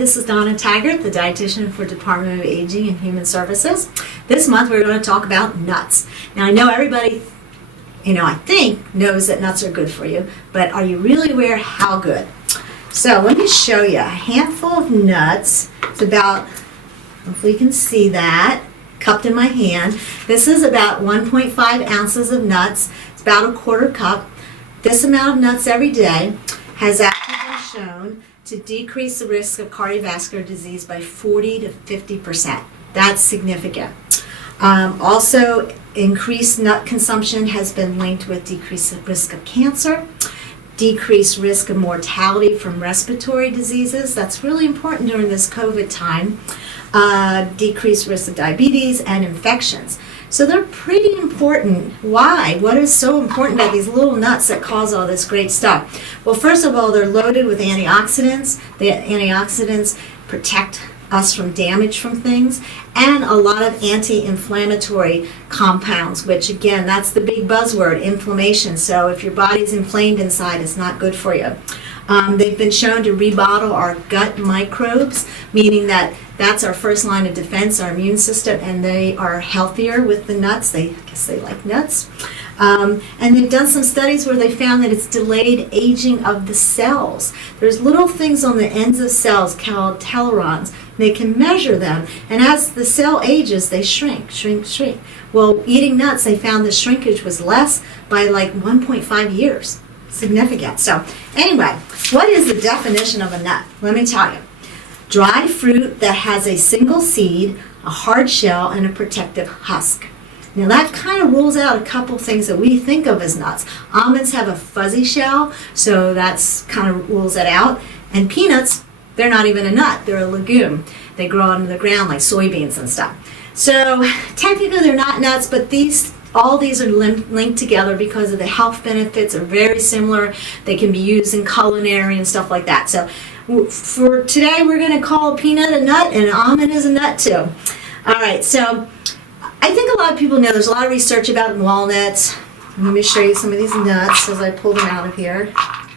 this is Donna Taggart, the dietitian for Department of Aging and Human Services. This month we're going to talk about nuts. Now I know everybody, I think knows that nuts are good for you, but are you really aware how good? So let me show you a handful of nuts. It's about, hopefully you can see that, cupped in my hand. This is about 1.5 ounces of nuts. It's about a quarter cup. This amount of nuts every day has actually been shown to decrease the risk of cardiovascular disease by 40 to 50%. That's significant. Also, increased nut consumption has been linked with decreased risk of cancer, decreased risk of mortality from respiratory diseases. That's really important during this COVID time. Decreased risk of diabetes and infections. So they're pretty important. Why? What is so important about these little nuts that cause all this great stuff? Well, first of all, they're loaded with antioxidants. The antioxidants protect us from damage from things, and a lot of anti-inflammatory compounds, which again, that's the big buzzword, inflammation. So if your body's inflamed inside, it's not good for you. They've been shown to remodel our gut microbes, meaning that that's our first line of defense, our immune system, and they are healthier with the nuts. I guess they like nuts. And they've done some studies where they found that it's delayed aging of the cells. There's little things on the ends of cells called telomerons. They can measure them, and as the cell ages, they shrink. Well, eating nuts, they found the shrinkage was less by like 1.5 years. Significant. So anyway, what is the definition of a nut? Let me tell you. Dried fruit that has a single seed, a hard shell, and a protective husk. Now that kind of rules out a couple things that we think of as nuts. Almonds have a fuzzy shell, so that's kind of rules it out. And peanuts, they're not even a nut, they're a legume. They grow on the ground like soybeans and stuff. So technically they're not nuts, but all these are linked together because of the health benefits are very similar. They can be used in culinary and stuff like that. So for today, we're going to call a peanut a nut, and an almond is a nut too. All right, so I think a lot of people know there's a lot of research about walnuts. Let me show you some of these nuts as I pull them out of here.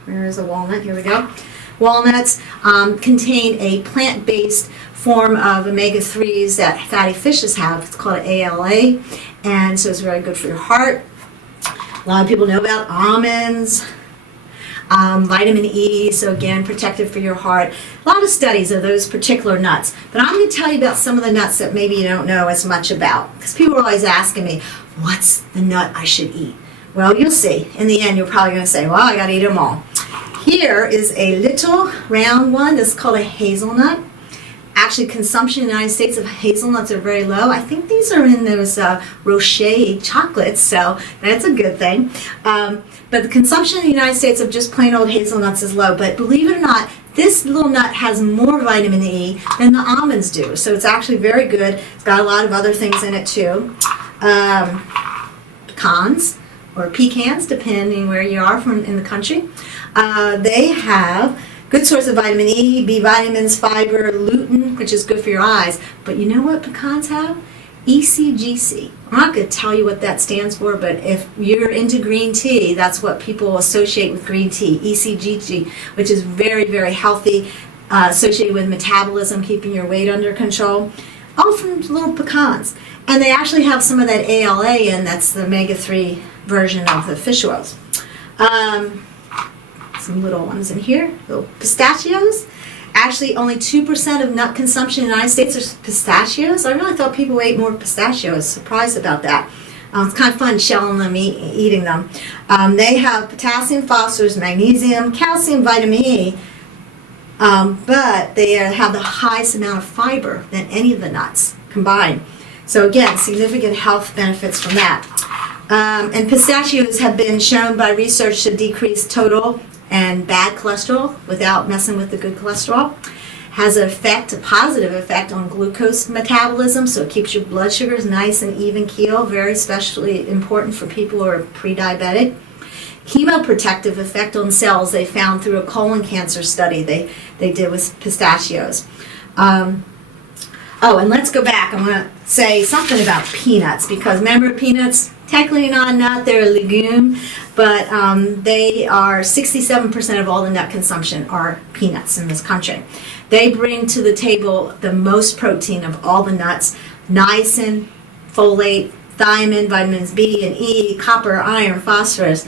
Where is a walnut? Here we go. Walnuts contain a plant-based form of omega-3s that fatty fishes have. It's called ALA, and so it's very good for your heart. A lot of people know about almonds, vitamin E, so again, protective for your heart. A lot of studies of those particular nuts, but I'm going to tell you about some of the nuts that maybe you don't know as much about, because people are always asking me, what's the nut I should eat? Well, you'll see. In the end, you're probably going to say, well, I got to eat them all. Here is a little round one that's called a hazelnut. Actually, consumption in the United States of hazelnuts are very low. I think these are in those Rocher chocolates, so that's a good thing. But the consumption in the United States of just plain old hazelnuts is low. But believe it or not, this little nut has more vitamin E than the almonds do. So it's actually very good. It's got a lot of other things in it too. Pecans, or pecans, depending where you are from in the country. They have good source of vitamin E, B vitamins, fiber, lutein, which is good for your eyes. But you know what pecans have? ECGC. I'm not going to tell you what that stands for, but if you're into green tea, that's what people associate with green tea, ECGC, which is very, very healthy, associated with metabolism, keeping your weight under control, all from little pecans. And they actually have some of that ALA in, that's the omega-3 version of the fish oils. Some little ones in here, little pistachios. Actually, only 2% of nut consumption in the United States are pistachios. I really thought people ate more pistachios. Surprised about that. It's kind of fun shelling them, eating them. They have potassium, phosphorus, magnesium, calcium, vitamin E, but they have the highest amount of fiber than any of the nuts combined. So again, significant health benefits from that. And pistachios have been shown by research to decrease total and bad cholesterol without messing with the good cholesterol. Has an effect, a positive effect on glucose metabolism, so it keeps your blood sugars nice and even keel, very especially important for people who are pre-diabetic. Chemoprotective effect on cells they found through a colon cancer study they did with pistachios. Oh, and let's go back. I'm going to say something about peanuts, because remember, peanuts, technically not a nut, they're a legume, but they are 67% of all the nut consumption are peanuts in this country. They bring to the table the most protein of all the nuts: niacin, folate, thiamine, vitamins B and E, copper, iron, phosphorus.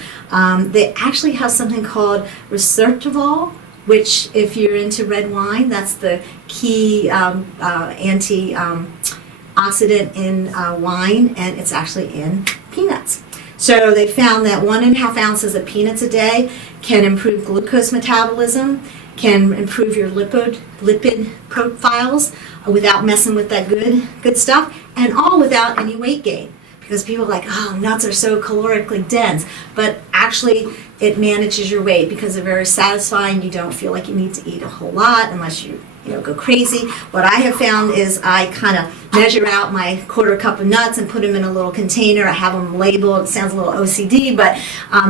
They actually have something called resveratrol, which, if you're into red wine, that's the key antioxidant in wine, and it's actually in peanuts. So they found that 1.5 ounces of peanuts a day can improve glucose metabolism, can improve your lipid profiles without messing with that good stuff, and all without any weight gain. Because people are like, oh, nuts are so calorically dense, but actually it manages your weight because they're very satisfying. You don't feel like you need to eat a whole lot unless you go crazy. What I have found is I kind of measure out my 1/4 cup of nuts and put them in a little container. I have them labeled. It sounds a little OCD, but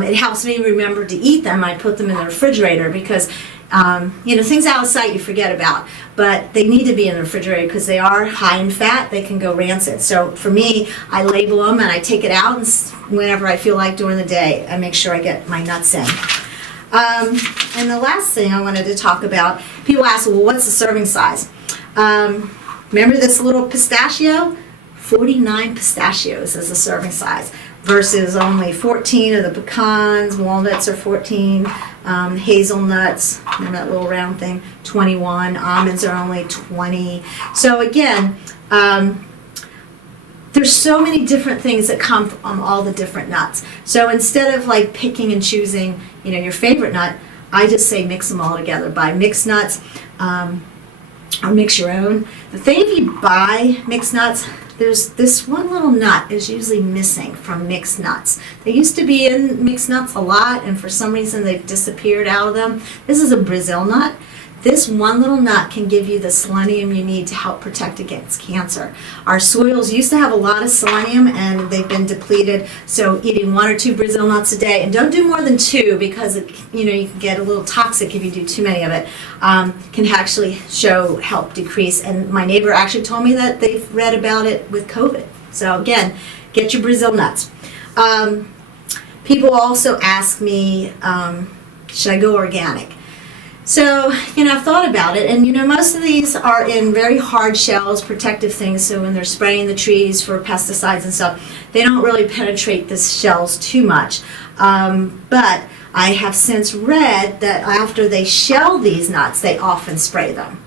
it helps me remember to eat them. I put them in the refrigerator because things out of sight you forget about, but they need to be in the refrigerator because they are high in fat. They can go rancid. So for me, I label them and I take it out, and whenever I feel like during the day, I make sure I get my nuts in. And the last thing I wanted to talk about, people ask, well, what's the serving size? Remember this little pistachio? 49 pistachios is the serving size versus only 14 of the pecans. Walnuts are 14. Hazelnuts, remember that little round thing, 21. Almonds are only 20. So again, there's so many different things that come from all the different nuts. So instead of like picking and choosing, your favorite nut, I just say mix them all together. Buy mixed nuts, or mix your own. The thing, if you buy mixed nuts, there's this one little nut is usually missing from mixed nuts. They used to be in mixed nuts a lot, and for some reason they've disappeared out of them. This is a Brazil nut. This one little nut can give you the selenium you need to help protect against cancer. Our soils used to have a lot of selenium and they've been depleted, so eating 1 or 2 Brazil nuts a day, and don't do more than 2 because you can get a little toxic if you do too many of it, can actually help decrease. And my neighbor actually told me that they've read about it with COVID. So again, get your Brazil nuts. People also ask me, should I go organic? So, I've thought about it, and most of these are in very hard shells, protective things, so when they're spraying the trees for pesticides and stuff, they don't really penetrate the shells too much. But I have since read that after they shell these nuts, they often spray them.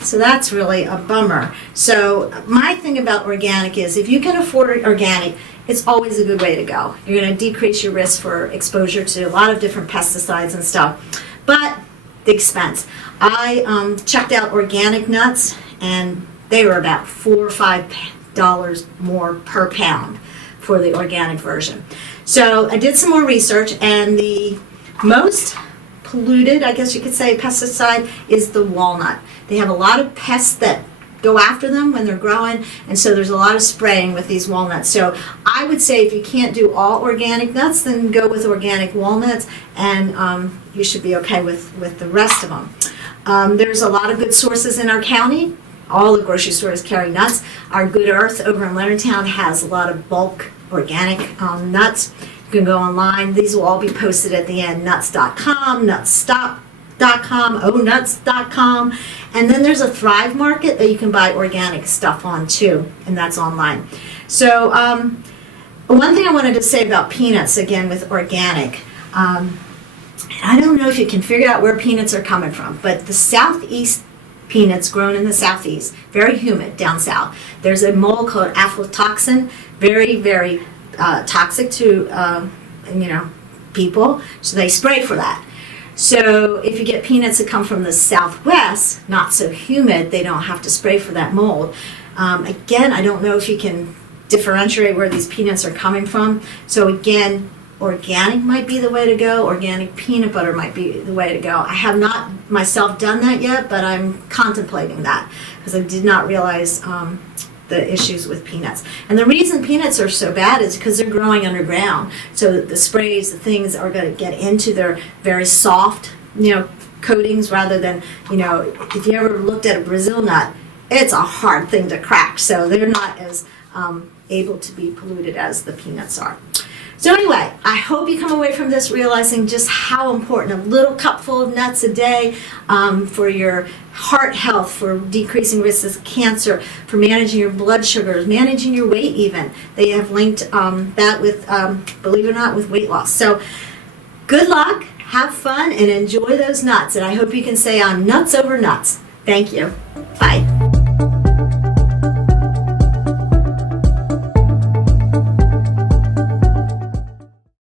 So that's really a bummer. So my thing about organic is, if you can afford organic, it's always a good way to go. You're going to decrease your risk for exposure to a lot of different pesticides and stuff. But the expense. I checked out organic nuts, and they were about $4 or $5 more per pound for the organic version. So I did some more research, and the most polluted, I guess you could say, pesticide is the walnut. They have a lot of pests that go after them when they're growing, and so there's a lot of spraying with these walnuts. So I would say if you can't do all organic nuts, then go with organic walnuts, and you should be okay with the rest of them. There's a lot of good sources in our county. All the grocery stores carry nuts. Our Good Earth over in Leonardtown has a lot of bulk organic nuts. You can go online. These will all be posted at the end. Nuts.com, Nutsstop.com, ohnuts.com, and then there's a Thrive Market that you can buy organic stuff on too, and that's online. So one thing I wanted to say about peanuts, again with organic, I don't know if you can figure out where peanuts are coming from, but the southeast peanuts grown in the southeast, very humid down south. There's a mold called aflatoxin, very, very toxic to people, so they spray for that. So if you get peanuts that come from the southwest, not so humid, they don't have to spray for that mold. Again, I don't know if you can differentiate where these peanuts are coming from. So again, organic might be the way to go. Organic peanut butter might be the way to go. I have not myself done that yet, but I'm contemplating that because I did not realize the issues with peanuts. And the reason peanuts are so bad is because they're growing underground. So the sprays, the things are going to get into their very soft, coatings rather than, if you ever looked at a Brazil nut, it's a hard thing to crack. So they're not as able to be polluted as the peanuts are. So anyway, I hope you come away from this realizing just how important a little cupful of nuts a day for your heart health, for decreasing risks of cancer, for managing your blood sugars, managing your weight even. They have linked that with, believe it or not, with weight loss. So good luck, have fun, and enjoy those nuts. And I hope you can say I'm nuts over nuts. Thank you. Bye.